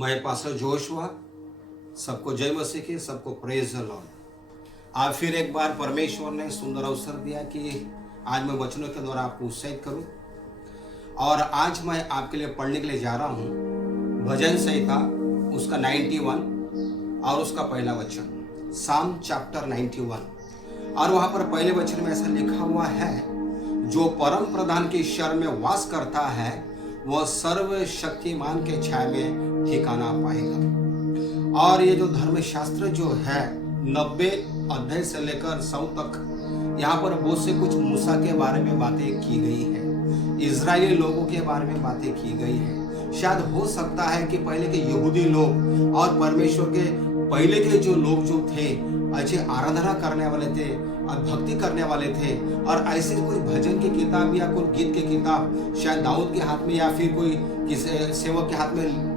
मैं pastor Joshua, सबको जय मसीह की, सबको प्रेज द लॉर्ड। आज फिर एक बार परमेश्वर ने सुंदर अवसर दिया कि आज मैं वचनों के द्वारा आपको उत्साहित करूं। और आज मैं आपके लिए पढ़ने के लिए जा रहा हूं भजन संहिता उसका 91 और उसका पहला वचन, साम चैप्टर 91। और वहां पर पहले वचन में ऐसा लिखा हुआ है, जो परम प्रधान की शरण में वास करता है वह सर्वशक्तिमान के छाया में ठिकाना पाएगा। और ये जो धर्मशास्त्र जो है 90 अध्याय से लेकर 100 तक यहाँ पर बहुत से कुछ मूसा के बारे में बातें की गई है, इजरायली लोगों के बारे में बातें की गई है। शायद हो सकता है कि पहले के यहूदी लोग और परमेश्वर के पहले के जो लोग जो थे अच्छे आराधना करने वाले थे और भक्ति करने वाले थे, और ऐसे कोई भजन की किताब या कोई गीत की किताब शायद दाऊद के हाथ में या फिर कोई किसी सेवक के हाथ में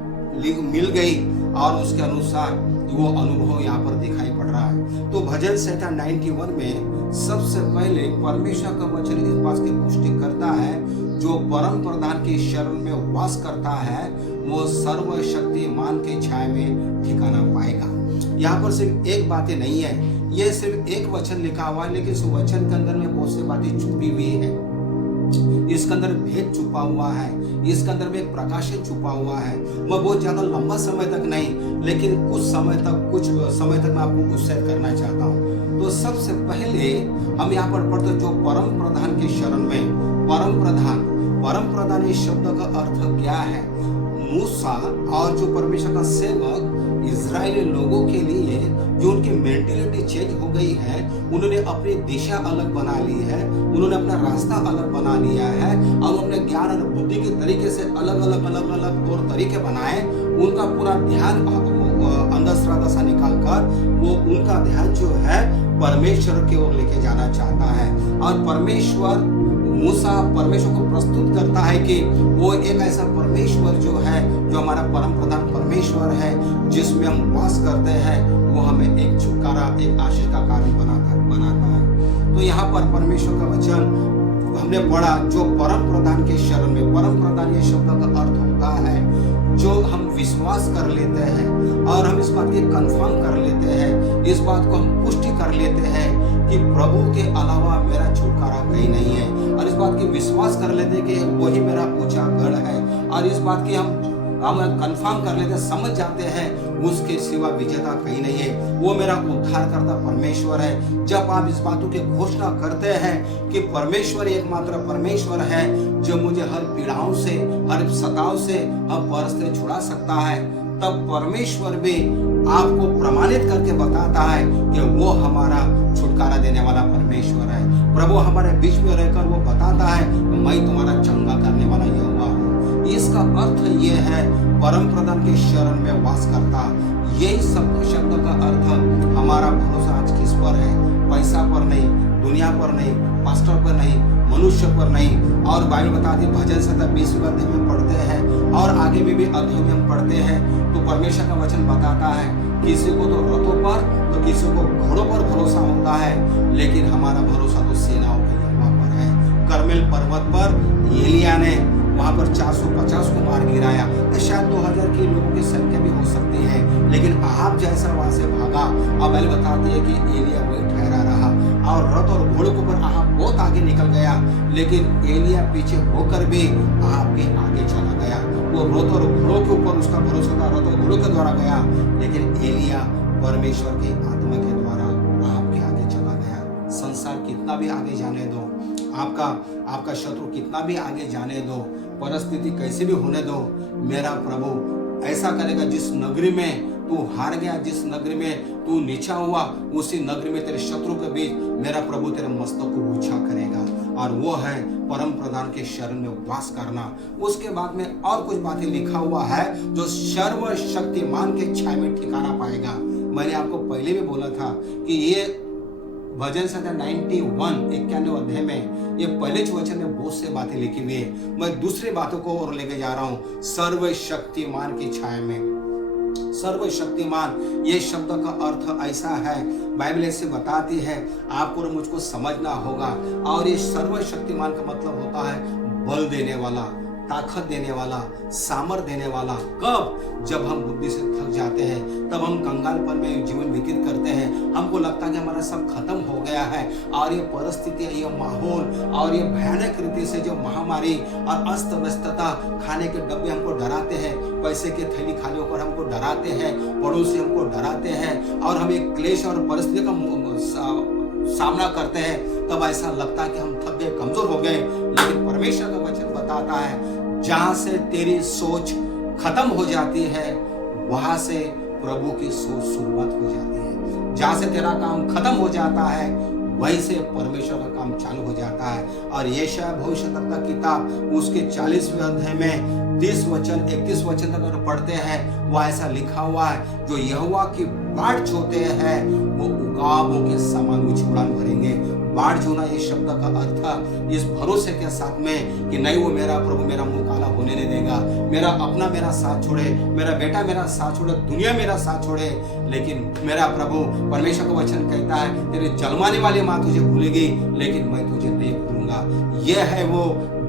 मिल गई और उसके अनुसार वो अनुभव यहाँ पर दिखाई पड़ रहा है। तो भजन संहिता 91 में सबसे पहले परमेश्वर का वचन इस बात की पुष्टि करता है, जो परम प्रधान की शरण में वास करता है वो सर्वशक्तिमान के छाया में ठिकाना पाएगा। यहाँ पर सिर्फ एक बातें नहीं है, ये सिर्फ एक वचन लिखा हुआ है, लेकिन इस वचन के अंदर में बहुत सी बातें छुपी हुई है। इसके अंदर भेद छुपा हुआ है, इसके अंदर में एक प्रकाशन छुपा हुआ है। मैं बहुत ज्यादा लंबा समय तक नहीं, लेकिन कुछ समय तक मैं आपको उत्साहित करना चाहता हूँ। तो सबसे पहले हम यहाँ पर पढ़ते, जो परम प्रधान की शरण में, परम प्रधान इस शब्द का अर्थ क्या है? मूसा और जो परमेश्वर का सेवक इजरायली लोगों के लिए जो उनकी मेंटेलिटी चेंज हो गई है, उन्होंने अपनी दिशा अलग बना ली है, उन्होंने अपना रास्ता अलग बना लिया है और अपने ज्ञान और बुद्धि के तरीके से अलग अलग तौर तरीके बनाए। उनका पूरा ध्यान अंधश्रद्धा से निकाल कर वो उनका ध्यान जो है परमेश्वर की ओर लेके जाना चाहता है। और मूसा परमेश्वर को प्रस्तुत करता है कि वो एक ऐसा परमेश्वर जो है, जो हमारा परम प्रधान परमेश्वर है, जिसमें हम वास करते हैं, वो हमें एक छुटकारा, एक आशीष का कारण बनाता है। तो यहाँ पर परमेश्वर का वचन हमने पढ़ा, जो परम प्रधान के शरण में, परम प्रधान ये शब्द का अर्थ होता है जो हम विश्वास कर लेते हैं और हम इस बात की कंफर्म कर लेते हैं, इस बात को हम पुष्टि कर लेते हैं कि प्रभु के अलावा मेरा छुटकारा कहीं नहीं है, और इस बात की विश्वास कर लेते हैं कि वही मेरा ऊंचा गढ़ है, और इस बात की हम कंफर्म कर लेते हैं, समझ जाते हैं उसके सिवा विजेता कहीं नहीं है, वो मेरा उद्धार करता परमेश्वर है। जब आप इस बातों की घोषणा करते हैं कि परमेश्वर एकमात्र परमेश्वर है जो मुझे हर पीड़ाओं से, हर सताव से, हर पर से छुड़ा सकता है, तब परमेश्वर भी आपको प्रमाणित करके बताता है कि वो हमारा छुटकारा देने वाला परमेश्वर है। प्रभु हमारे बीच में रहकर वो बताता है, मैं तुम्हारा चंगा करने वाला यहोवा हूँ। इसका अर्थ ये है, परम प्रधान के शरण में वास करता। यही शब्द का अर्थ हमारा भरोसा आज किस पर है? पैसा पर नहीं, दुनिया पर नहीं, पास्टर पर नहीं, मनुष्य पर नहीं। और बाइबल बताती है, भजन संहिता 20 अध्याय में पढ़ते हैं और आगे में भी अध्याय में हम पढ़ते हैं, तो परमेश्वर का वचन बताता है, किसी को तो रथों पर, तो किसी को घोड़ों पर भरोसा होता है, लेकिन हमारा भरोसा तो सेनाओं के यहोवा पर है। कर्मेल पर्वत पर एलिया ने वहां पर 450 को मार गिराया, तो शायद 2000 की लोगों की संख्या भी हो सकती है, लेकिन आप जैसा वहां से भागा। अब बाइबल बताती है कि एलिया वही ठहरा रहा और रथ और घोड़ों के ऊपर आप बहुत आगे निकल गया, लेकिन एलिया पीछे होकर भी आपके आगे चला गया। वो रथ और घोड़ों के ऊपर उसका भरोसा था, रथ और घोड़ों के द्वारा गया, लेकिन एलिया परमेश्वर की आत्मा के द्वारा आपके आगे चला गया। संसार कितना भी आगे जाने दो, आपका शत्रु कितना भी आगे जाने दो, परिस्थिति कैसे भी होने दो, मेरा प्रभु ऐसा करेगा, जिस नगरी में तू हार गया, जिस नगरी में तू नीचा हुआ, उसी नगरी में तेरे शत्रु के बीच मेरा प्रभु तेरे मस्तक को ऊंचा करेगा। और वो है परम प्रधान के शरण में वास करना। उसके बाद में और कुछ बातें लिखा हुआ है, जो सर्वशक्तिमान के छाया में ठिकाना पाएगा। मैंने आपको पहले भी बोला था कि ये भजन संहिता 91 अध्याय में ये पहले वचन में बहुत से बातें लिखी हुई है। मैं दूसरी बातों को और लेके जा रहा हूँ, सर्वशक्तिमान की छाया में। सर्वशक्तिमान ये शब्द का अर्थ ऐसा है, बाइबल ऐसे बताती है, आपको और मुझको समझना होगा। और ये सर्वशक्तिमान का मतलब होता है बल देने वाला, ताकत देने वाला, सामर्थ देने वाला। कब? जब हम बुद्धि से थक जाते हैं, तब हम कंगालपन में जीवन व्यतीत करते हैं। हमको लगता है कि हमारा सब खत्म हो गया है, और ये परिस्थिति, ये माहौल और ये भयानक रीति से जो महामारी और अस्त व्यस्तता, खाने के डब्बे हमको डराते हैं, पैसे के थैली खाली होकर हमको डराते हैं, पड़ोसी हमको डराते हैं, और हम एक क्लेश और परिस्थिति का सामना करते हैं। तब ऐसा लगता है कि हम थक गए, कमजोर हो गए। लेकिन परमेश्वर का वचन बताता है, जहां से तेरी सोच खत्म हो जाती है, वहां से प्रभु की सोच शुरुआत हो जाती है। जहां से तेरा काम खत्म हो जाता है, वहीं से परमेश्वर का काम चालू हो जाता है। और यशायाह भविष्यद्वक्ता किताब उसके 40वें अध्याय में 30 वचन 31 वचन तक अगर पढ़ते हैं, वो ऐसा लिखा हुआ है, जो यहोवा की बाट जोते हैं वो उकाबों के समान ऊंची उड़ान भरेंगे। बाट जोना ये शब्द का अर्थ इस भरोसे के साथ में कि नहीं, वो मेरा प्रभु मेरा मुंह काला होने नहीं देगा, मेरा अपना मेरा साथ छोड़े, मेरा बेटा मेरा साथ छोड़े, दुनिया मेरा साथ छोड़े, लेकिन मेरा प्रभु परमेश्वर का वचन कहता है, तेरे जन्माने वाली माँ तुझे भूलेगी, लेकिन मैं तुझे नहीं भूलूंगा। यह है वो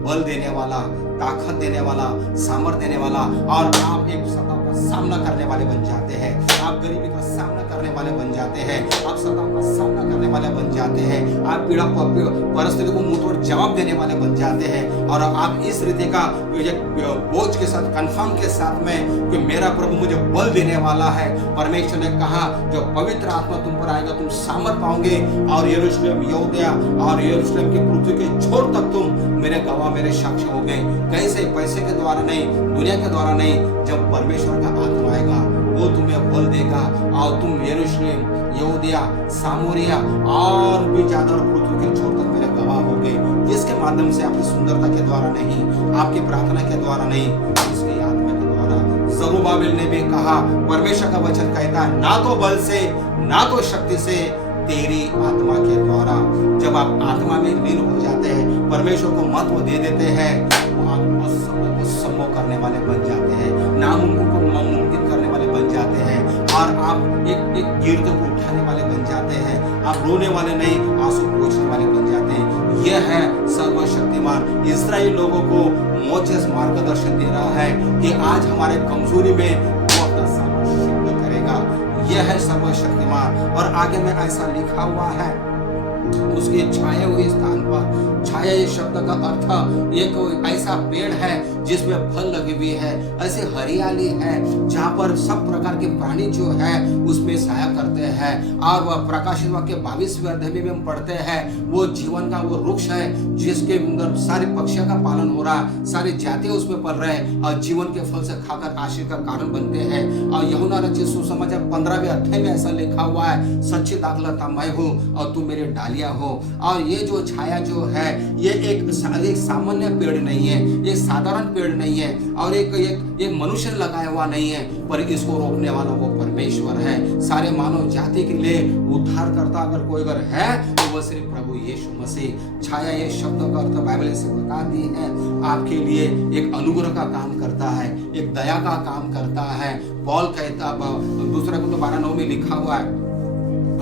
बल देने वाला, ताकत देने वाला, सामर्थ देने वाला। और आप एक सताव का सामना करने वाले बन जाते हैं, आप गरीबी का सामना करने वाले बन जाते हैं, आप सताव का सामना करने वाले बन जाते हैं, आप पीड़ा परिस्थिति को मुंह तोड़ जवाब देने वाले बन जाते हैं। और आप इस रीति का बोझ के साथ, कन्फर्म के साथ में कि मेरा प्रभु मुझे बल देने वाला है। परमेश्वर ने कहा, जो पवित्र आत्मा तुम पर आएगा, तुम सामर्थ पाओगे, और यरूशलेम, यहूदिया और यरूशलेम की पृथ्वी के छोर तक तुम मेरे गवाह, मेरे साक्षी हो गए। कैसे? पैसे के द्वारा नहीं, दुनिया के द्वारा नहीं, जब परमेश्वर का आत्मा आएगा, वो तुम्हें बल देगा, और तुम यरूशलेम, यहूदिया, सामोरिया और भी ज्यादा पृथ्वी के छोर तक मेरे गवाह हो गए। जिसके माध्यम से आपकी सुंदरता के द्वारा नहीं, आपकी प्रार्थना के द्वारा नहीं, इसकी आत्मा के द्वारा। जरुब्बाबिल ने भी कहा, परमेश्वर का वचन कहता है, ना तो बल से, ना तो शक्ति से, तेरी आत्मा के द्वारा। जब आप आत्मा में लीन हो जाते हैं, परमेश्वर को महत्व दे देते हैं, तो आप असंभव को संभव करने वाले बन जाते हैं, नामुमकिन को मुमकिन करने वाले बन जाते हैं, और आप एक गिरते को उठाने वाले बन जाते हैं। आप रोने वाले नहीं, आंसू पोंछने वाले बन जाते हैं। यह है सर्वशक्तिमान इस्राएल लोगों को मोजेस मार्गदर्शन दे रहा है कि आज हमारे कमजोरी में वो अपना सामर्थ्य सिद्ध करेगा। यह है सर्वशक्तिमान। और आगे में ऐसा लिखा हुआ है, उसके छाए हुए स्थान पर, छाया ये शब्द का अर्थ एक ऐसा पेड़ है जिसमें फल लगे हुए है, ऐसे हरियाली है जहाँ पर सब प्रकार के प्राणी जो है उसमें छाया करते हैं। और वह प्रकाशित वाक्य 22वें अध्याय में हम पढ़ते हैं, वो जीवन का वो वृक्ष है जिसके अंदर सारे पक्षियों का पालन हो रहा है, सारी जातियां उसमें पल रहे हैं, और जीवन के फल से खाकर आशीष का कारण बनते हैं। और यूहन्ना रचित सुसमाचार 15वें अध्याय में ऐसा लिखा हुआ है, सच्ची दाखलता मैं हूँ और तुम मेरे डालियां हो। और ये जो छाया जो है, ये एक सामान्य पेड़ नहीं है, एक साधारण पेड़ नहीं है, और एक मनुष्य लगाया हुआ नहीं है, पर इसको रोकने वाला वो परमेश्वर है। सारे मानव जाति के लिए उद्धार करता अगर कोई अगर है, तो वह सिर्फ प्रभु यीशु मसीह। छाया ये शब्द का अर्थ बाइबल से बताती है, आपके लिए एक अनुग्रह का काम करता है, एक दया का काम करता है। पौल कहता, दूसरा को तो 12:9 में लिखा हुआ है,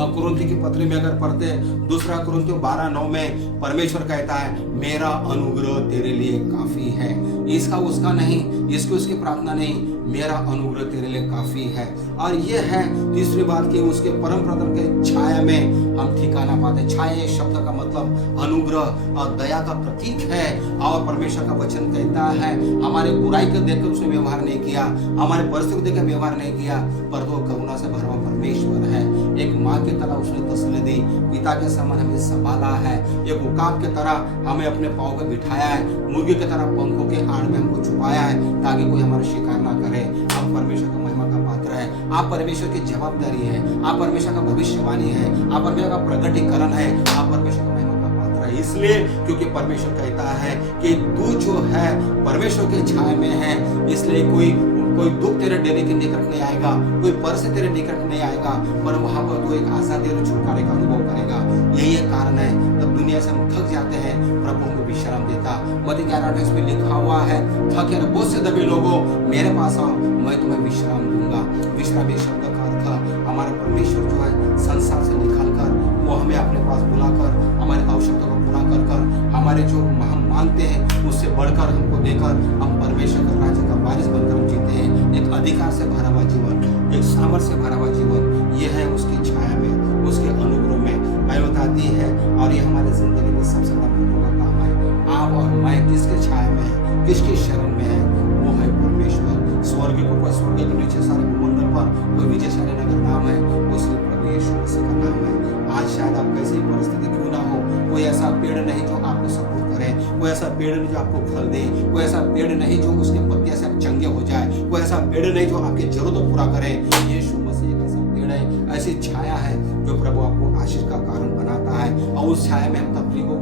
कुरिन्थियों की पत्री में अगर पढ़ते हैं, दूसरा कुरिन्थियों 12:9 में परमेश्वर कहता है, मेरा अनुग्रह तेरे लिए काफी है। इसका उसका नहीं, इसकी उसकी प्रार्थना नहीं, मेरा अनुग्रह तेरे लिए काफी है। और ये है तीसरी बात कि उसके परम प्रथम के छाया में हम ठिकाना पाते। छाया शब्द का मतलब अनुग्रह और दया का प्रतीक है। और परमेश्वर का वचन कहता है, हमारे बुराई को देखकर उसने व्यवहार नहीं किया, हमारे परिस्थिति को देखकर व्यवहार नहीं किया, पर तो करुणा से भरा परमेश्वर है। एक माँ की तरह उसने तसल्ली दी, पिता के समान हमें संभाला है, एक उकाब की तरह हमें अपने पाँव पे बिठाया है, मुर्गी की तरह पंखों के आड़ में हमको छुपाया है ताकि कोई हमारा शिकार ना करे। हम परमेश्वर का महिमा का पात्र है, आप परमेश्वर की जवाबदारी है, आप परमेश्वर का भविष्यवाणी है, आप परमेश्वर का प्रकटीकरण है, आप परमेश्वर का महिमा का पात्र है। इसलिए क्योंकि परमेश्वर कहता है कि तू जो है परमेश्वर के छाया में है, इसलिए कोई दुख तेरे डेरे के निकट नहीं आएगा, कोई परिस्थिति तेरे निकट नहीं आएगा, पर वहां पर तू एक आजादी और छुटकारे का अनुभव करेगा। यही कारण है जब दुनिया से हम थक जाते हैं, प्रभु हमें विश्राम देता। मत्ती 11:28 में लिखा हुआ है, थके और बोझ से दबे लोगों मेरे पास आओ, मैं तुम्हें विश्राम दूंगा। विश्राम ये शब्द का अर्थ हमारे परमेश्वर जो है संसार से निकाल कर वो हमें अपने पास बुलाकर हमारी आवश्यकता को पूरा कर कर हमारे जो हम मानते हैं उससे बढ़कर हमको देकर हम परमेश्वर का राज्य का वारिस बनकर हम जीते हैं। एक अधिकार से भरा हुआ जीवन, एक सामर्थ्य से भरा हुआ जीवन, यह है उसकी छाया में, उसके अनुग्रह में आय बताती है। और ये हमारे जिंदगी में सबसे बड़ा महत्व का काम है। आप और मैं किसके छाया में है, किसकी शरण में है, वो है परमेश्वर। स्वर्ग के ऊपर, स्वर्ग के नीचे सारे भूमंडल पर कोई विजयशाली नगर नाम है, वो सिर्फ प्रभु यीशु मसीह का नाम है। आज शायद आप कैसी परिस्थिति क्यों ना हो, कोई ऐसा पेड़ नहीं जो आपको सपोर्ट करे, कोई ऐसा पेड़ नहीं जो आपको फल दे, कोई ऐसा पेड़ नहीं जो उसके पत्तियां से आप चंगे हो जाए, कोई ऐसा पेड़ नहीं जो आपकी जरूरत को पूरा करे। यीशु मसीह एक ऐसा पेड़ है, ऐसी छाया है जो प्रभु आपको आशीष का कारण बनाता है। और उस छाया में हम तकलीफों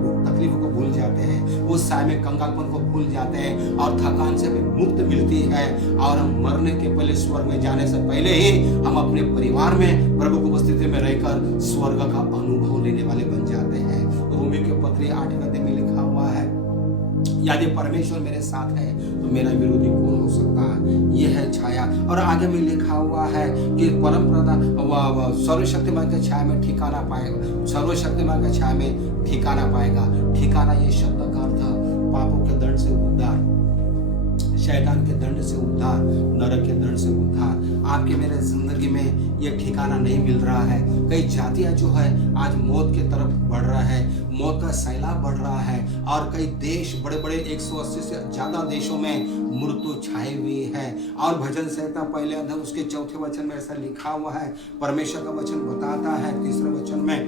को भूल जाते हैं, उस छाया में कंगालपन को भूल जाते हैं और थकान से हमें मुक्त मिलती है। और हम मरने के पहले, स्वर्ग में जाने से पहले ही हम अपने परिवार में प्रभु की उपस्थिति में रहकर स्वर्ग का अनुभव लेने वाले बन जाते हैं। रोमी के पत्री 8 अध्याय में लिखा हुआ है, यदि परमेश्वर मेरे साथ है तो मेरा विरोधी कौन हो सकता है। यह है छाया। और आगे में लिखा हुआ है कि परम प्रधान सर्वशक्तिमान के छाया में ठिकाना पाएगा, सर्वशक्तिमान के छाया में ठिकाना पाएगा। ठिकाना ये शब्द का अर्थ पापों के दंड से उद्धार, शैतान के दंड से उद्धार, नरक के दंड से उद्धार। आपके मेरे जिंदगी में ये ठिकाना नहीं मिल रहा है। कई जातियां जो है आज मौत की तरफ बढ़ रहा है, मौत का सैलाब बढ़ रहा है। और कई देश, बड़े बड़े 180 से ज्यादा देशों में मृत्यु छाई हुई है। और भजन संहिता पहले अध्याय उसके 4थे वचन में ऐसा लिखा हुआ है, परमेश्वर का वचन बताता है 3रे वचन में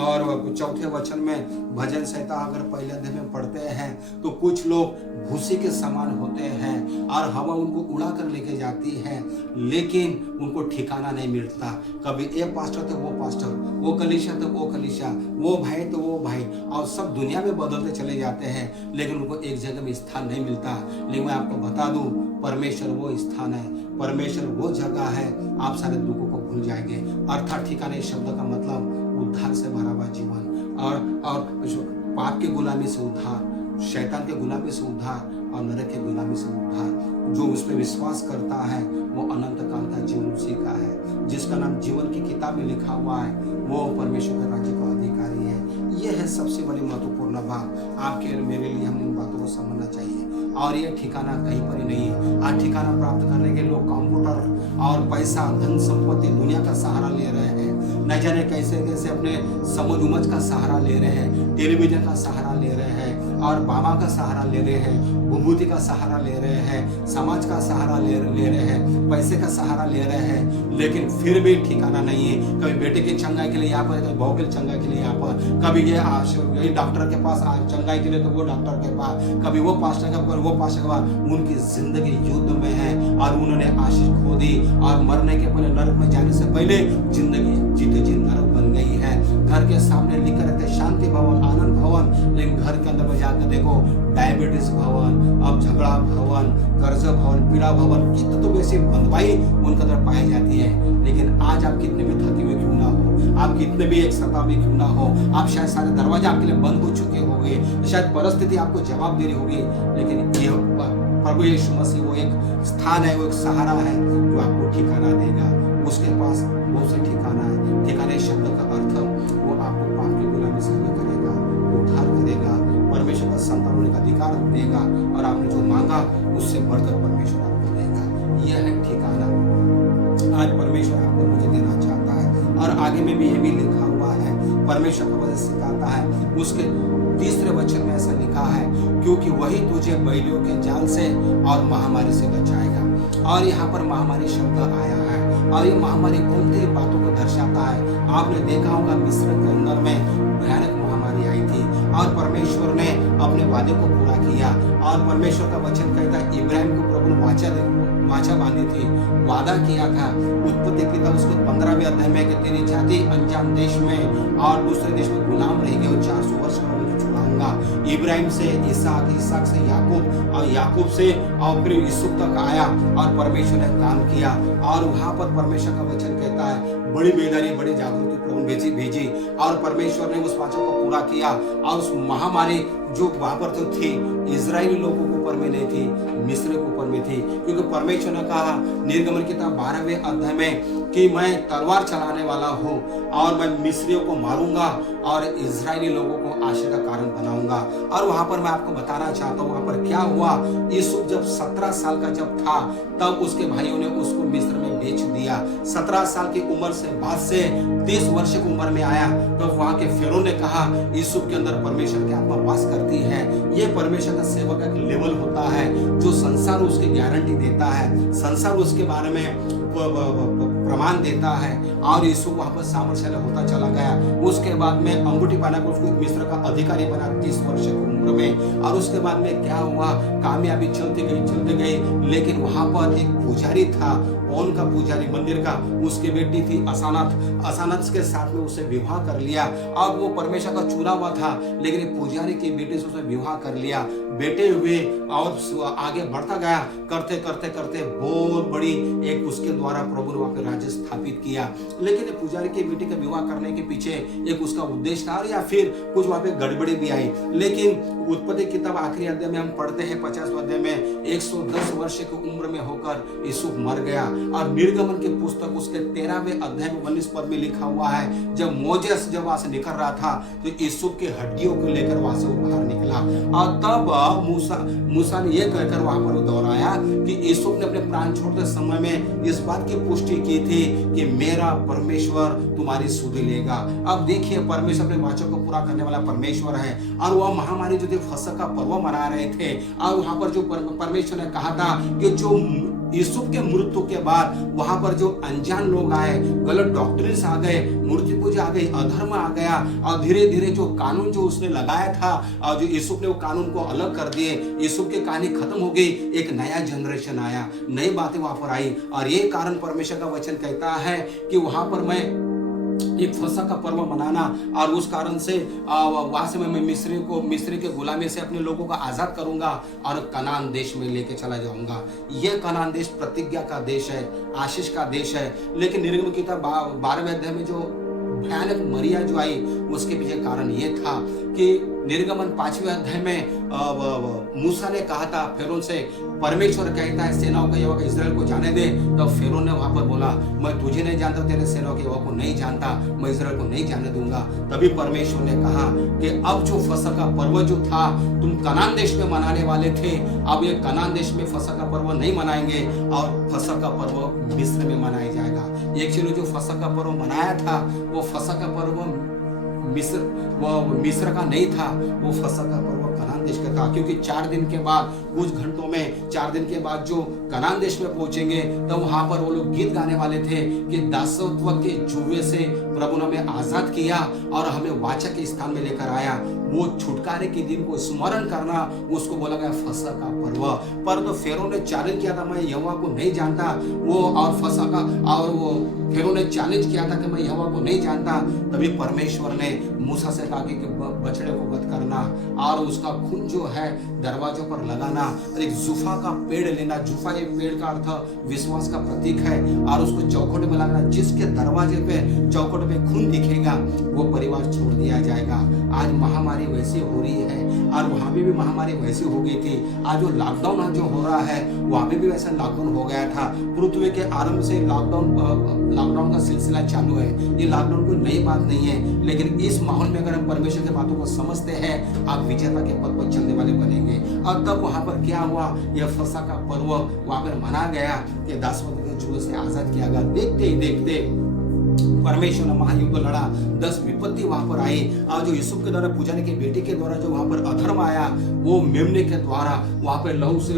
और 4थे वचन में। भजन संहिता अगर पहले अध्याय में पढ़ते हैं तो कुछ लोग भूसी के समान होते हैं और हवा उनको उड़ा कर लेके जाती है, लेकिन उनको ठिकाना नहीं मिलता। कभी ये पास्टर तो वो पास्टर, वो कलीसिया तो वो कलीसिया, वो भाई तो वो भाई, और सब दुनिया में बदलते चले जाते हैं, लेकिन उनको एक जगह में स्थान नहीं मिलता। लेकिन मैं आपको बता दूं, परमेश्वर वो स्थान है, परमेश्वर वो जगह है, आप सारे दुखों को भूल जाएंगे। अर्थात ठिकाने शब्द का मतलब उद्धार से भरा हुआ जीवन और पाप की गुलामी से उद्धार, शैतान के गुलामी से उद्धार और नरक के गुलामी से उद्धार। जो उस पर विश्वास करता है वो अनंत काल का जीवन उसी का है। जिसका नाम जीवन की किताब में लिखा हुआ है वो परमेश्वर के राज्य का अधिकारी है। यह है सबसे बड़ी महत्वपूर्ण भाग। आपके और मेरे लिए हम इन बातों को समझना चाहिए। और ये ठिकाना कहीं पर ही नहीं है। आज ठिकाना प्राप्त करने के लोग कंप्यूटर और पैसा, धन संपत्ति, दुनिया का सहारा ले रहे हैं। न जाने कैसे कैसे अपने समझ उमझ का सहारा ले रहे हैं, टेलीविजन का सहारा ले रहे हैं और बाबा का सहारा ले रहे हैं, विभूति का सहारा ले रहे हैं, समाज का सहारा ले रहे हैं, पैसे का सहारा ले रहे हैं, लेकिन फिर भी ठिकाना नहीं है। कभी बेटे की चंगाई के लिए यहाँ पर, कभी बहू के चंगाई के लिए यहाँ पर, कभी ये डॉक्टर के पास चंगाई के लिए तो वो डॉक्टर के पास, कभी वो पास्टर के पास, वो पास्टर के पास। उनकी जिंदगी युद्ध में है और उन्होंने आशीष खो दी और मरने के पहले, नरक में जाने से पहले जिंदगी जीते जी नरक बन गई है। घर के सामने लिखकर रहते शांति भवन, आनंद भवन, लेकिन घर के अंदर में जाकर देखो डायबिटीज भवन, अब झगड़ा भवन, कर्ज भवन, पीड़ा भवन, कितने तो वैसे बंदवाई उनके अंदर पाई जाती है। लेकिन आज आप कितने भी थके हुए क्यों ना हो, आप कितने भी एक सता में क्यों ना हो, आप शायद सारे दरवाजे आपके लिए बंद हो चुके होंगे, शायद परिस्थिति आपको जवाब दे रही होगी, लेकिन ये प्रभु यीशु मसीह वो एक स्थान है, वो एक सहारा है जो आपको ठिकाना देगा। उसके पास बहुत से ठिकाना है। ठिकाने शब्द का अर्थ वो आपको पाप की गुलामी से अलग करेगा, उद्धार करेगा, परमेश्वर का संतान होने का अधिकार देगा और आपने जो मांगा उससे बढ़कर परमेश्वर आपको देगा। यह है ठिकाना। आज परमेश्वर आपको मुझे देना चाहता है। और आगे में भी ये भी लिखा हुआ है, परमेश्वर का वचन सिखाता है, उसके 3रे वचन में ऐसा लिखा है, क्योंकि वही तुझे बैलियों के जाल से और महामारी से बचाएगा। और यहाँ पर महामारी शब्द आया है और ये महामारी कौन सी बातों को दर्शाता है। आपने देखा होगा मिस्र के अंदर में भयानक महामारी आई थी और परमेश्वर ने अपने वादे को पूरा किया। और परमेश्वर का वचन कहता है, इब्राहिम को प्रभु ने वाचा बांधी थी, वादा किया था। उत्पत्ति किताब उसके 15वें अध्याय में कि तेरी जाति अनजान देश में और दूसरे देश में गुलाम रहेगी और 400 वर्ष का मैं छुड़ाऊंगा। इब्राहिम से इसहाक, इसहाक से याकूब और याकूब से और फिर यूसुफ तक आया और परमेश्वर ने काम किया। और वहां पर परमेश्वर का वचन कहता है, बड़ी बेदारी, बड़ी जागृति प्रभु भेजी और परमेश्वर ने उस वाचा को पूरा किया। और उस महामारी जो वहां पर तो थी, इजरायली लोगों के ऊपर में नहीं थी, मिस्र के ऊपर में थी, क्योंकि परमेश्वर ने कहा निर्गमन किताब 12वें अध्याय में कि मैं तलवार चलाने वाला हूँ और मैं मिस्रियों को मारूंगा और इजरायली लोगों को आशीष का कारण बनाऊंगा। और वहां पर मैं आपको बताना चाहता हूँ वहां पर क्या हुआ। यूसुफ जब 17 साल का जब था तब उसके भाइयों ने उसको मिस्र में बेच दिया। 17 साल की उम्र से बाद से 30 वर्ष की उम्र में आया तो वहां के फेरो ने कहा यूसुफ के अंदर परमेश्वर की आत्मा वास करती है। ये परमेश्वर का सेवक का लेवल होता है जो संसार उसकी गारंटी देता है, संसार उसके बारे में प्रमाण देता है। और यीशु वहां पर सामर्थ्यशाली होता चला गया। उसके बाद में अंगूठी पहना कर उसको मिस्र का अधिकारी बना 30 वर्ष की उम्र में। और उसके बाद में क्या हुआ, कामयाबी चलती गई, लेकिन वहां पर एक पुजारी था, ओन का पुजारी मंदिर का, उसकी बेटी थी असानत के साथ में उससे विवाह कर लिया। अब वो परमेश्वर का चुना हुआ था, लेकिन पुजारी की बेटी से उसने विवाह कर लिया। बेटे हुए और आगे बढ़ता गया, करते करते करते बहुत बड़ी एक उसके द्वारा प्रभु ने वहां पे राज्य स्थापित किया। लेकिन पुजारी की बेटी का विवाह करने के पीछे एक उसका उद्देश्य था या फिर कुछ वहां पे गड़बड़ी भी आई। लेकिन उत्पत्ति किताब आखिरी अध्याय में हम पढ़ते हैं 50वें अध्याय में 110 वर्ष की उम्र में होकर यूसुफ मर गया। और निर्गमन की पुस्तक उसके 13वें अध्याय में 19 पद में लिखा हुआ है, जब मोजेस जब वहां से निकल रहा था तो यूसुफ की हड्डियों को लेकर वहां से वो बाहर निकला। और तब मूसा ने यह कहकर वहां पर दोहराया कि यूसुफ ने अपने प्राण छोड़ते समय में इस बात की पुष्टि की थी कि मेरा परमेश्वर तुम्हारी सुधि लेगा। अब देखिए परमेश्वर अपने वाचक को पूरा करने वाला परमेश्वर है। और वह महामारी जो थी फसह का पर्व मना रहे थे, और वहां पर जो परमेश्वर ने कहा था कि जो यूसुफ के मृत्यु के बाद वहां पर जो अनजान लोग आए, गलत डॉक्ट्रिन्स आ गए, मूर्ति पूजा आ गई, अधर्म आ गया, और धीरे धीरे जो कानून जो उसने लगाया था और जो यूसुफ ने वो कानून को अलग कर दिए, यूसुफ की कहानी खत्म हो गई, एक नया जनरेशन आया, नई बातें वहां पर आई। और ये कारण परमेश्वर का वचन कहता है कि वहां पर मैं एक फसह का पर्व मनाना, और उस कारण से वहां से मैं मिस्री के गुलामी से अपने लोगों को आजाद करूंगा और कनान देश में लेके चला जाऊंगा। यह कनान देश प्रतिज्ञा का देश है, आशीष का देश है। लेकिन निर्गमन की किताब 12वें अध्याय में जो भयानक मरिया जो आई, उसके पीछे कारण ये था कि निर्गमन 5वें अध्याय में मूसा ने कहा था फेरोन से, परमेश्वर कहता है सेनाओं का यहोवा इस्राएल को जाने दे। तो फेरोन ने वहां पर बोला मैं तुझे नहीं जानता, तेरे सेनाओं के यहोवा को नहीं जानता, मैं इस्राएल को नहीं जाने दूंगा। तभी परमेश्वर ने कहा कि अब जो फसह का पर्व जो था तुम कनान देश में मनाने वाले थे, अब ये कनान देश में फसह का पर्व नहीं मनाएंगे और फसह का पर्व मिस्र में मनाया जाएगा। एक चीज जो फसह का पर्व मनाया था वो फसह का पर्व मिस्र का नहीं था, वो फसह का पर्व कनान देश का था। क्योंकि 4 दिन के बाद, कुछ घंटों में 4 दिन के बाद जो कनान देश में पहुंचेंगे तो वहां पर वो लोग गीत गाने वाले थे कि दासत्व के जुए से प्रभु ने हमें आजाद किया और हमें वाचा के स्थान में लेकर आया। वो छुटकारे के दिन को स्मरण करना, उसको बोला गया फसह का पर्व। पर तो फेरो ने चैलेंज किया था मैं यहोवा को नहीं जानता, वो और फसह का, और वो फेरो ने चैलेंज किया था कि मैं यहोवा को नहीं जानता। तभी परमेश्वर ने मूसा से कहा कि बछड़े को वध करना और उसका खून जो है दरवाजों पर लगाना, और एक जुफा का पेड़ लेना। जुफा एक पेड़ का अर्थ विश्वास का प्रतीक है, और उसको चौखट में लगाना। जिसके दरवाजे पे चौखट पे खून दिखेगा वो परिवार छोड़ दिया जाएगा। आज महामारी वैसी हो रही है, और वहां भी महामारी वैसी हो गई थी। आज जो लॉकडाउन जो हो रहा है वहां भी वैसा लॉकडाउन हो गया था। पृथ्वी के आरंभ से लॉकडाउन का सिलसिला चालू है। ये लॉकडाउन कोई नई बात नहीं है, लेकिन इस माहौल में अगर हम परमेश्वर की बातों को समझते हैं, आप विजेता के पद पर चलने वाले बनेंगे। और तब वहां पर क्या हुआ, यह फसह का पर्व वहां पर मना गया कि दासत्व के जुए से आजाद किया गया। देखते ही देखते परमेश्वर ने महायुद्ध लड़ा, 10 विपत्ति वहां पर आई। और जो यूसुफ के द्वारा पुजारी की बेटी के द्वारा जो वहां पर अधर्म आया, वो मेमने के द्वारा वहां पर लहू से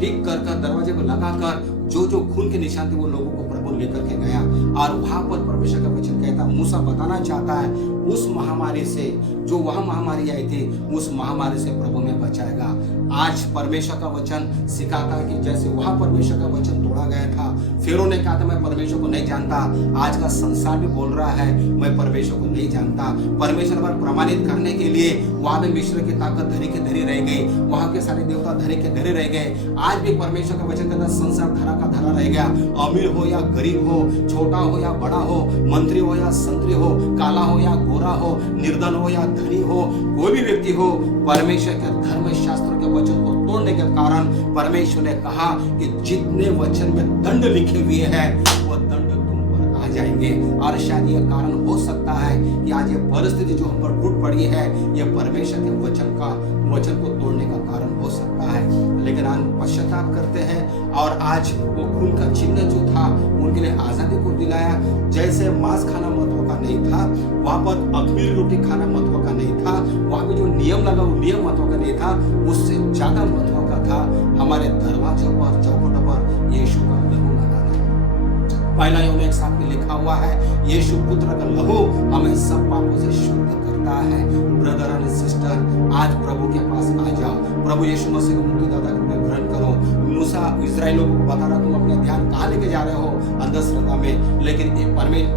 टिक कर दरवाजे पर लगाकर जो खून के निशान थे वो लोगों को प्रभु लेकर के गया। और वहां पर परमेश्वर का वचन कहता, मूसा बताना चाहता है उस महामारी से, जो वह महामारी आई थी, उस महामारी से प्रभु में बचाएगा। आज परमेश्वर का वचन सिखाता है कि जैसे वहां परमेश्वर का वचन तोड़ा गया था, फेरो ने कहा था मैं परमेश्वर को नहीं जानता, आज का संसार भी बोल रहा है मैं परमेश्वर को नहीं जानता। परमेश्वर पर प्रमाणित करने के लिए वहां में मिस्र की ताकत धरी के धरी रह गई, वहां के सारे देवता धरे के धरे रह गए। आज भी परमेश्वर का वचन कहता संसार धरा का धरा रह गया। अमीर हो या गरीब हो, छोटा हो या बड़ा हो, मंत्री हो या संतरी हो, काला हो या गोरा हो, निर्धन हो या धनी हो, कोई भी व्यक्ति हो, परमेश्वर के धर्म शास्त्र के वचन को तोड़ने के कारण परमेश्वर ने कहा कि जितने वचन में दंड लिखे हुए हैं वो दंड तुम पर आ जाएंगे। और शायद ये कारण हो सकता है कि आज ये परिस्थिति जो हम पर टूट पड़ी है, ये परमेश्वर के वचन को तोड़ने का कारण हो सकता है। लेकिन आज पश्चाताप करते हैं और आज वो खून का चिन्ह जो था उनके लिए आजादी को दिलाया। जैसे मांस खाना महत्व का नहीं था, वहां पर अखमीरी रोटी खाना महत्व का नहीं था, वहां पे जो नियम लगा वो नियम महत्व का नहीं था, उससे ज्यादा महत्व का था हमारे दरवाजों पर, चौखटों पर यीशु का लहू लगाना। पहला यूहन्ना 1:7 में लिखा हुआ है, यीशु पुत्र का लहू हमें सब पापों से शुद्ध करता है। ब्रदर एंड सिस्टर, आज प्रभु के पास आ जाओ, प्रभु यीशु मसीह को मुक्तिदाता के रूप में ग्रहण करो। मूसा इस्राएल लोगों को बता रहा, तुम अपना ध्यान कहाँ लेके जा रहे हो? अंधश्रद्धा में। लेकिन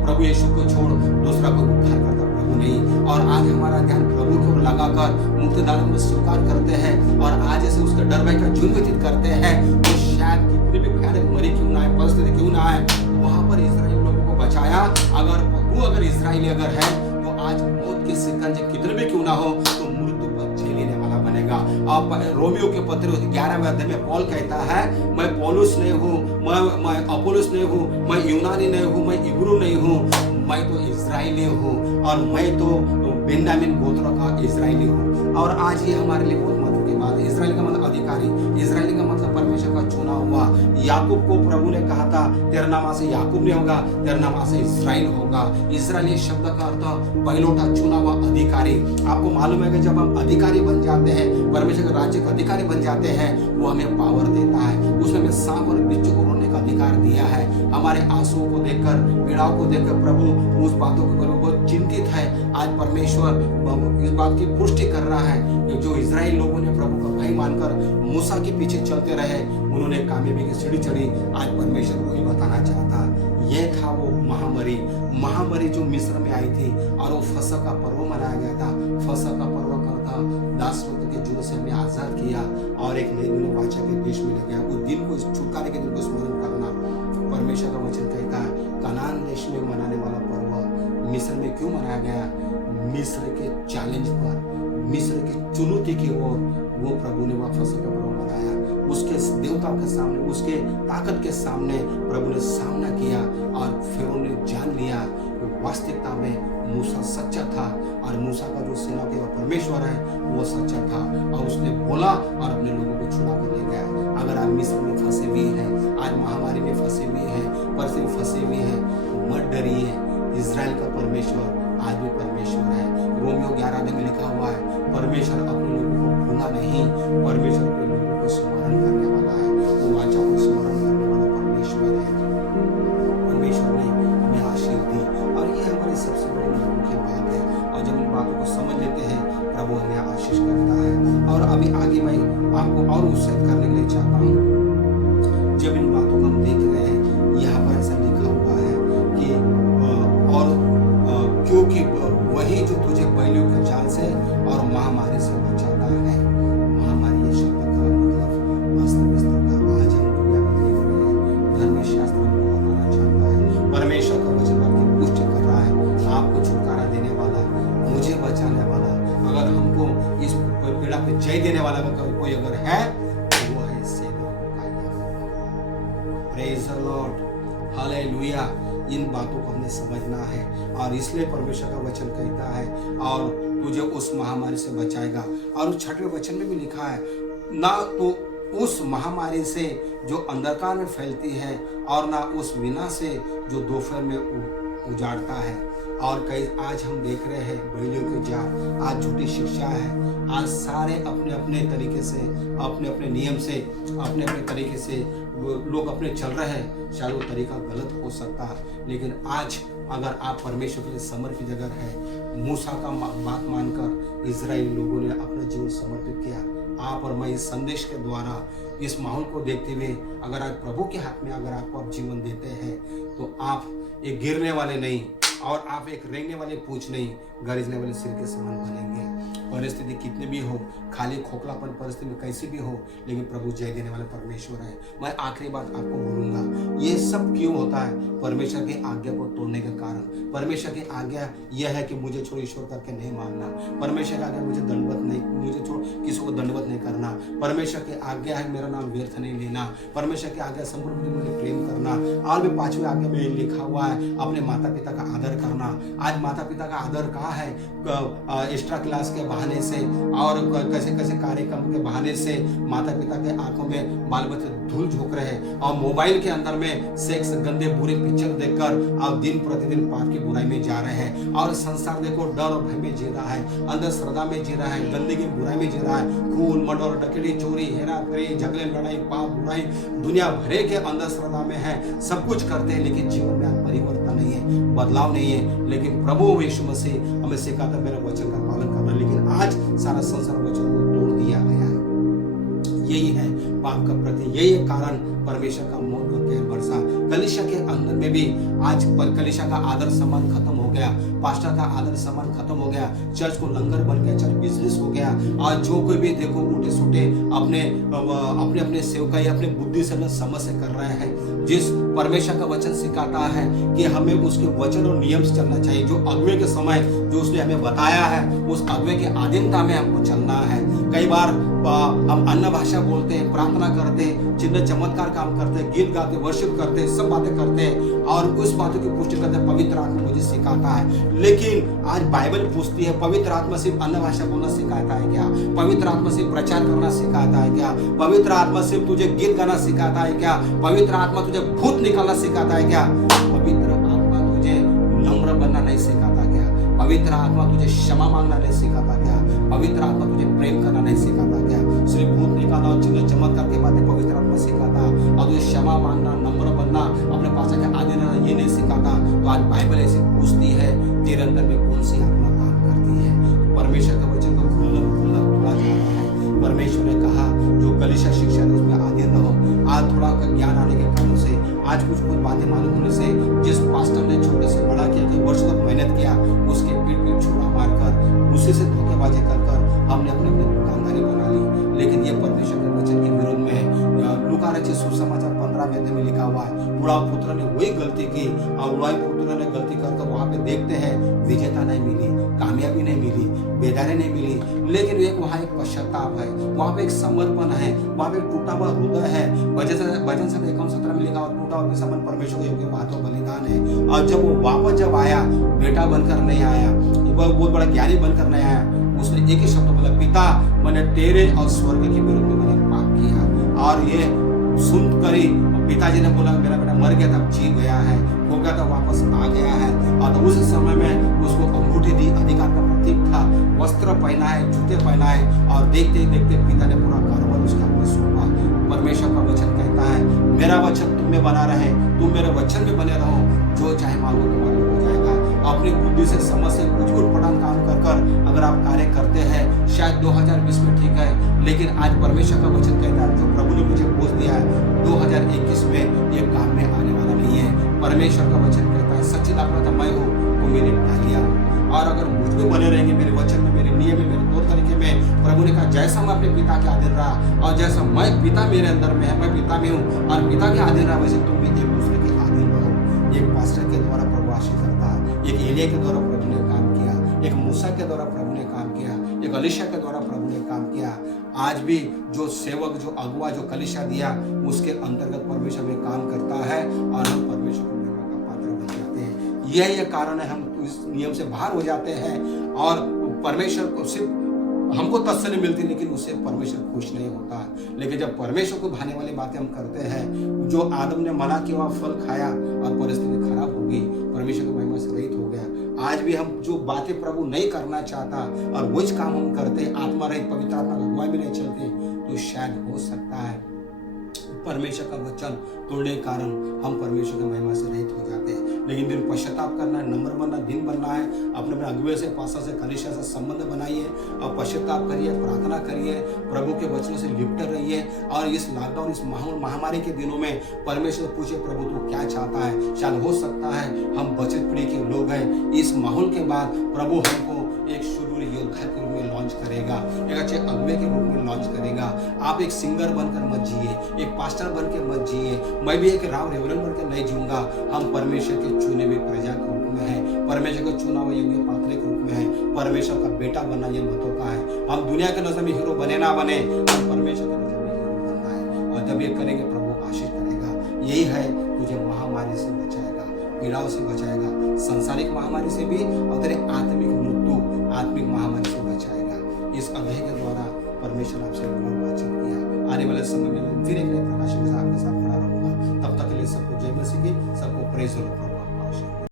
प्रभु यीशु को छोड़ दूसरा कोई उद्धार करता प्रभु नहीं। और आज हमारा ध्यान प्रभु की ओर लगाकर मुक्तिदाता में स्वीकार करते हैं और आज ऐसे उसका डर भय का जीवन व्यतीत करते हैं। तो शायद कितनी भी भयानक मरी क्यों ना आए, परिस्थिति क्यों ना आए, वहां पर इस्राएल लोगों को बचाया। अगर इस्राएली अगर है तो आज मौत के शिकंजे कितने भी क्यों ना हो तो मृत्यु पर झेल लेने वाला बनेगा। अब रोमियो के पत्र 11वें अध्याय में पौल कहता है, मैं पौलुस नहीं हूँ, मैं अपोलोस नहीं हूँ, मैं यूनानी नहीं हूँ, मैं इब्रू नहीं हूँ, मैं तो इस्राएली हूँ और मैं तो बेन्यामीन गोत्र का इस्राएली हूँ। और आज ये हमारे लिए बहुत महत्व की बात है। इस्राएल का मतलब अधिकारी, इस्राएली का मतलब परमेश्वर का चुना हुआ। याकूब को प्रभु ने कहा था, तेरा नाम से याकूब नहीं होगा, तेरा नाम से इस्राएल होगा। इस्राएली शब्द का अर्थ पहिलौठा, चुना हुआ अधिकारी। आपको मालूम है कि जब हम अधिकारी बन जाते हैं, परमेश्वर के राज्य के अधिकारी बन जाते हैं, वो हमें पावर देता है। उसने हमें सांप और बिच्छू को रोकने का अधिकार दिया है। हमारे आंसुओं को देखकर, पीड़ाओं को देखकर प्रभु उस बातों को बहुत चिंतित है। आज परमेश्वर इस बात की पुष्टि कर रहा है कि जो इस्राएल लोगों ने प्रभु का भाई मानकर मूसा के पीछे चलते रहे, उन्होंने कामयाबी की सीढ़ी चढ़ी। आज परमेश्वर को ही बताना चाहता, ये था वो महामारी जो मिस्र में आई थी और वो फसह का पर्व मनाया गया था। फसह का पर्व करता दास के जुड़ से हमें आजाद किया और एक नई दुनिया वाचा के देश में ले गया। उस दिन को, छुटकारे के दिन को स्मरण करना। परमेश्वर का वचन कहता है, कनान देश में मनाने वाला पर्व मिस्र में क्यों मनाया गया? मिस्र के चैलेंज पर, मिस्र की चुनौती की ओर वो प्रभु ने वह फसह का पर्व मनाया। उसके देवता के सामने, उसके ताकत के सामने प्रभु ने सामना किया और फिर उन्होंने जान लिया कि वास्तविकता में मूसा सच्चा था और मूसा का जो सेना के परमेश्वर है वो सच्चा था। और उसने बोला और अपने लोगों को छुड़ा कर ले गया। अगर आप मिस्र में फंसे हुए हैं, आज महामारी में फंसे हुए हैं, परिस्थिति फंसे हुए हैं, मत डरिए। इस्राएल का परमेश्वर आज भी परमेश्वर है। रोमियो 11 में लिखा हुआ है, परमेश्वर अपने लोगों को भूला नहीं, परमेश्वर अपने लोगों को स्मरण करने वाला है। वो वाचा को स्मरण करने वाला परमेश्वर है। परमेश्वर ने हमें आशीष दी और ये हमारी सबसे बड़ी मुख्य बात है। और जब इन बातों को समझ लेते हैं, प्रभु हमें आशीष करता है। और अभी आगे मैं आपको और उत्साहित करने के लिए चाहता हूँ। जब इन बातों को हम देख रहे हैं, यहाँ पर ऐसा लिखा हुआ है कि क्योंकि वही जो तुझे बैलियों के जाल से और महामारी से बचाता है। महामारी ये शब्द का मतलब वास्तविक का आज हम दुनिया में देख रहे हैं। धर्मशास्त्र हमको बताना चाहता है, परमेश्वर का वचन आपकी पुष्टि कर रहा है, आपको छुटकारा देने वाला, मुझे बचाने वाला। अगर हमको इस पीड़ा पे जय देने वाला कोई अगर है तो वो है सेना का यहोवा। Praise the lord, hallelujah. इन बातों को हमने समझना है और इसलिए परमेश्वर का वचन कहता है और तुझे उस महामारी से बचाएगा। और उस 6वें वचन में भी लिखा है, ना तो उस महामारी से जो अंधकार में फैलती है और ना उस विनाश से जो दोपहर में उजाड़ता है। और कई आज हम देख रहे हैं बैलियों के जाल, आज झूठी शिक्षा है, आज सारे अपने अपने तरीके से, अपने अपने नियम से, अपने अपने तरीके से लोग अपने चल रहे हैं। शायद वो तरीका गलत हो सकता है, लेकिन आज अगर आप परमेश्वर के लिए समर्पित अगर है, मूसा का बात मानकर इजराइली लोगों ने अपना जीवन समर्पित किया। आप और मैं इस संदेश के द्वारा, इस माहौल को देखते हुए अगर आप प्रभु के हाथ में अगर आपको आप जीवन देते हैं तो आप एक गिरने वाले नहीं और आप एक रेंगने वाले पूंछ नहीं, गरजने वाले सिर के समान बनेंगे। परिस्थिति कितनी भी हो, खाली खोखलापन परिस्थिति में कैसी भी हो, लेकिन प्रभु जय देने वाले परमेश्वर है। मैं आखिरी बात आपको बोलूंगा, ये सब क्यों होता है? परमेश्वर की आज्ञा को तोड़ने के कारण। परमेश्वर की आज्ञा यह है कि मुझे छोड़ ईश्वर करके नहीं मानना। परमेश्वर की आज्ञा मुझे दंडवत नहीं, मुझे छोड़ किसी को दंडवत नहीं करना। परमेश्वर की आज्ञा है मेरा नाम व्यर्थ नहीं लेना। परमेश्वर की आज्ञा संपूर्ण बुद्धि मुझे प्रेम करना। और भी 5वीं आज्ञा में लिखा हुआ है अपने माता पिता का आदर करना। आज माता पिता का आदर कहाँ है? एक्स्ट्रा क्लास के बहाने से और कैसे कैसे कार्यक्रम के बहाने से माता पिता के आंखों में बाल बच्चे धूल झोंक रहे हैं और मोबाइल के अंदर में सेक्स, गंदे बुरे पिक्चर देखकर और दिन प्रतिदिन पाप की बुराई में जा रहे हैं। और संसार देखो डर और भय में जी रहा है, अंधश्रद्धा में जी रहा है, गंदगी बुराई में जी रहा है। खून, मर्डर, डकैती, चोरी, हेरा फेरी, झगड़े, लड़ाई, पाप, बुराई दुनिया भरे के अंधश्रद्धा में है। सब कुछ करते हैं लेकिन जीवन में परिवर्तन नहीं है, बदलाव नहीं है। लेकिन प्रभु यीशु मसीह हमें सिखाता मेरे वचन का पालन करना। लेकिन आज सारा संसार वचन को तोड़ दिया गया है। यही है पाप का प्रति, यही है कारण परमेश्वर का मौत का कहर बरसा। कलीसिया के अंदर में भी आज कलीसिया का आदर सम्मान खत्म हो गया, पास्टर का आदर सम्मान खत्म हो गया, चर्च को लंगर बन गया, चर्च बिजनेस हो गया। आज जो कोई भी देखो उल्टे सुटे अपने अपने सेवकाई अपने बुद्धि से समझ से कर रहे हैं। जिस परमेश्वर का वचन सिखाता है कि हमें उसके वचन और नियम से चलना चाहिए, जो अगुवे के समय जो उसने हमें बताया है उस अगुवे के अधीनता में हमको चलना है। कई बार हम अन्य भाषा बोलते हैं, प्रार्थना करते हैं, चिन्ह चमत्कार काम करते हैं, गीत गाते, वर्शिप करते हैं, सब बातें करते हैं और उस बातों की पुष्टि करते हैं पवित्र आत्मा मुझे सिखाता है। लेकिन आज बाइबल पूछती है पवित्र आत्मा सिर्फ अन्य भाषा बोलना सिखाता है क्या? पवित्र आत्मा सिर्फ प्रचार करना सिखाता है क्या? पवित्र आत्मा सिर्फ तुझे गीत गाना सिखाता है क्या? पवित्र आत्मा तुझे भूत निकालना सिखाता है क्या? पवित्र आत्मा तुझे नम्र बनना नहीं सिखाता क्या? पवित्र आत्मा तुझे क्षमा मांगना नहीं सिखाता क्या? पवित्र आत्मा तुझे प्रेम करना नहीं सिखाता क्या? सिर्फ भूत निकालना और चिन्ह चमत्कार के बातें पवित्र आत्मा सिखाता और तुझे क्षमा मांगना, नम्र बनना, अपने पास के आदि रहना ये नहीं सिखाता। तो आज बाइबल ऐसे पूछती है तेरे अंदर में कौन सी आत्मा काम करती है? परमेश्वर का वचन को खुला तोड़ा जाता है। परमेश्वर ने कहा जो कलीसिया शिक्षा है उसमें अधीन रहो। आज थोड़ा ज्ञान आने के कारण से, आज कुछ बातें मालूम होने से, जिस पास्टर ने छोटे से बड़ा किया, जो वर्षों तक मेहनत किया, उसके पीठ पे छुरा मारकर उसी से धोखेबाजी कर हमने अपने दुकानदारी बना ली। लेकिन ये परमेश्वर के वचन के विरोध में है। लूका रचित सुसमाचार 15 में लिखा हुआ है उड़ाऊ पुत्र ने वही गलती की और उड़ाऊ पुत्र ने गलती करके वहां पे देखते हैं विजेता नहीं मिली, कामयाबी नहीं मिली, बेदारी नहीं मिली। लेकिन एक वहाँ एक पश्चाताप है, वहाँ पे एक समर्पण है, वहाँ पे टूटा हुआ हृदय है। भजन संख्या 51:17 में लिखा हुआ टूटा हुआ समर्पण परमेश्वर के योग्य बातों बलिदान है। और जब वो वापस जब आया, बेटा बनकर नहीं आया, बहुत बड़ा ज्ञानी बनकर नहीं आया, उसने एक ही शब्द बोला, पिता मैंने तेरे और स्वर्ग के विरुद्ध में मैंने पाप किया। और ये सुन कर ही पिताजी ने बोला मेरा बेटा मर गया था, जी गया है, हो गया था, वापस आ गया है। और उस समय में उसको अंगूठी दी, अधिकार का प्रतीक था, वस्त्र पहना है, जूते पहना है और देखते देखते पिता ने पूरा कारोबार उसके हाथ में सौंपा। परमेश्वर का वचन कहता है मेरा वचन तुम में बना रहे, तुम मेरे वचन में बने रहो, जो चाहे मांगो तुम्हारे हो जाएगा। अपनी बुद्धि से समझ से कुछ पढ़ान काम कर अगर आप कार्य करते हैं, शायद 2020 में ठीक है, लेकिन आज परमेश्वर का वचन कहता है जो प्रभु ने मुझे बोझ दिया है 2021 में ये काम में आने वाला नहीं है। परमेश्वर का वचन कहता है सच्ची दाखला मैं हूँ वो मेरी डालियाँ हूँ। और अगर मुझ में बने रहेंगे मेरे वचन में, मेरे नियम में, मेरे तौर तरीके में, प्रभु ने कहा जैसा मैं अपने पिता के अधीन रहा और जैसा मैं पिता मेरे अंदर में है, मैं पिता में हूँ और पिता के अधीन रहा, वैसे तुम भी एक दूसरे के अधीन रहो। एक पास्टर के द्वारा प्रभु आशीष करता है, एक एलिया के द्वारा प्रभु ने काम किया, एक मूसा के द्वारा प्रभु ने काम किया, एक एलीशा के द्वारा प्रभु ने काम किया। आज भी जो सेवक, जो अगुआ, जो कलीसिया दिया उसके अंतर्गत परमेश्वर में काम करता है और हम परमेश्वर को महिमा का पात्र बन जाते हैं। यही कारण है हम इस नियम से बाहर हो जाते हैं और परमेश्वर को सिर्फ हमको तसल्ली मिलती, लेकिन उससे परमेश्वर खुश नहीं होता। लेकिन जब परमेश्वर को भाने वाली बातें हम करते हैं, जो आदम ने मना किया हुआ फल खाया और परिस्थिति खराब हो गई, परमेश्वर की महिमा से रहित हो गया। आज भी हम जो बातें प्रभु नहीं करना चाहता और वही काम हम करते, आत्मा रहित, पवित्र आत्मा का अगुवाई में नहीं चलते, तो शायद हो सकता है परमेश्वर का वचन तोड़ने के कारण हम परमेश्वर की महिमा से रहित हो जाते हैं। लेकिन दिन पश्चाताप करना है, नम्र बनना, दिन बनना है, अपने अगुवे से, पासा से, कलीसिया से संबंध बनाइए और पश्चाताप करिए, प्रार्थना करिए, प्रभु के वचनों से लिपटे रहिए। और इस लॉकडाउन, इस महामारी के दिनों में परमेश्वर पूछे प्रभु तू क्या चाहता है। शायद हो सकता है हम बचत पीढ़ी के लोग हैं, इस माहौल के बाद प्रभु हमको एक शूरवीर योद्धा के रूप में लॉन्च करेगा, एक अच्छे अगुवे के रूप में लॉन्च करेगा। आप एक सिंगर बनकर मत जिए, एक पास्टर बनकर मत जिए, मैं भी एक राव रेवरेंड बन के नहीं जीऊंगा। हम परमेश्वर के चुने हुए प्रजा के रूप में है, परमेश्वर का चुना हुआ योग्य पात्र के रूप में है। परमेश्वर का बेटा बनना ये मतों का है। हम दुनिया के नजर में हीरो बने ना बने, हम परमेश्वर के नजर में हीरो बनना है। और जब ये करेंगे प्रभु आशीष करेगा। यही है, तुझे महामारी से बचाएगा, पीड़ाओं से बचाएगा, सांसारिक महामारी से भी, और तेरे आत्मिक मृत्यु, आत्मिक महामारी से बचाएगा। इस अध्याय के द्वारा परमेश्वर आपसे बातचीत किया। आने वाले समय में मैं फिर एक नए प्रकाश के साथ आपके साथ खड़ा रहूंगा। तब तक के लिए सबको जय मसीह की, सबको प्रेज और